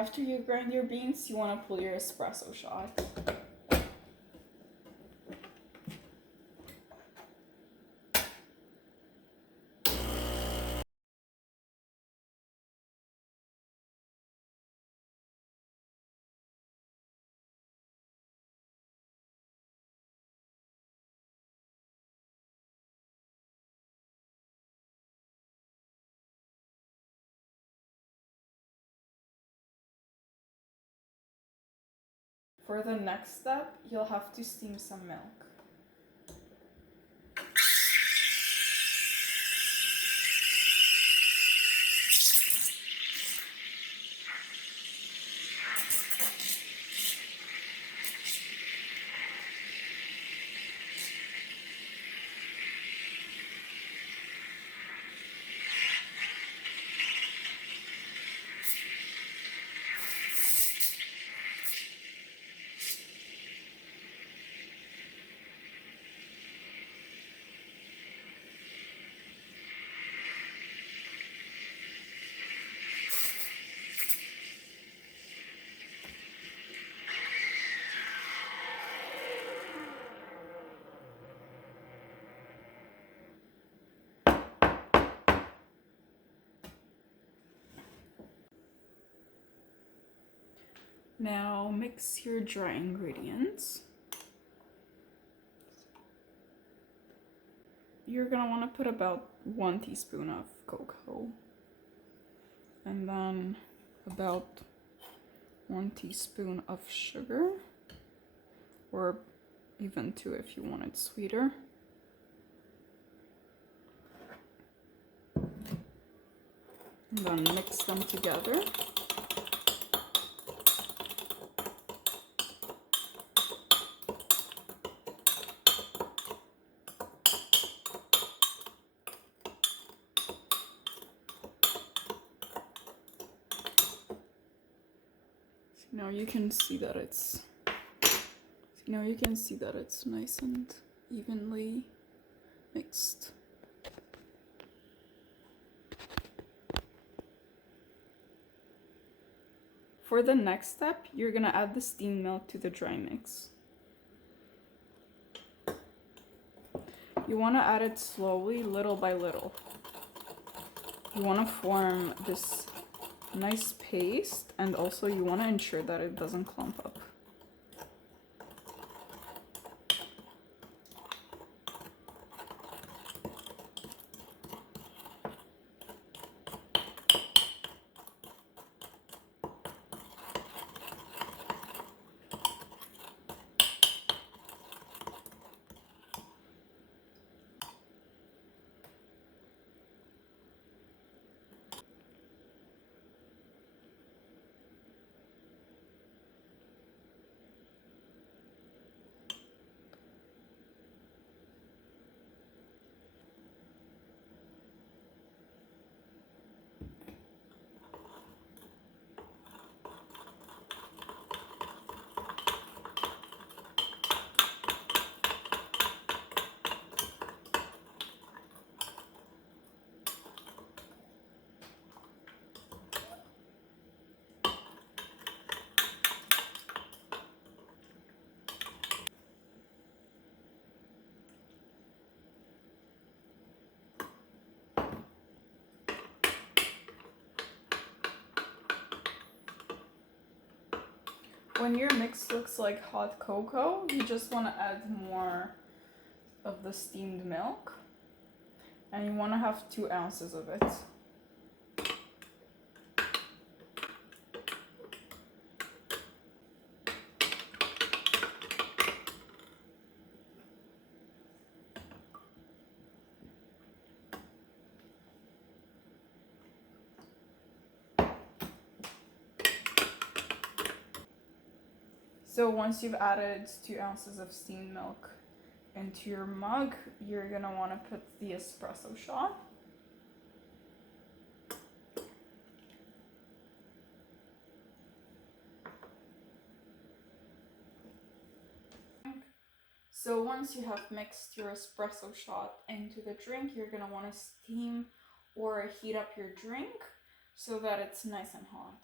After you grind your beans, you want to pull your espresso shot. For the next step, you'll have to steam some milk. Now mix your dry ingredients. You're gonna want to put about 1 teaspoon of cocoa, and then about 1 teaspoon of sugar, or even 2 if you want it sweeter. And then mix them together. Now you can see that it's nice and evenly mixed. For the next step, you're gonna add the steamed milk to the dry mix. You want to add it slowly, little by little. You want to form this nice paste, and also you want to ensure that it doesn't clump up. When your mix looks like hot cocoa, you just want to add more of the steamed milk, and you want to have 2 ounces of it. So once you've added 2 ounces of steamed milk into your mug, you're gonna want to put the espresso shot. So once you have mixed your espresso shot into the drink, you're gonna want to steam or heat up your drink so that it's nice and hot.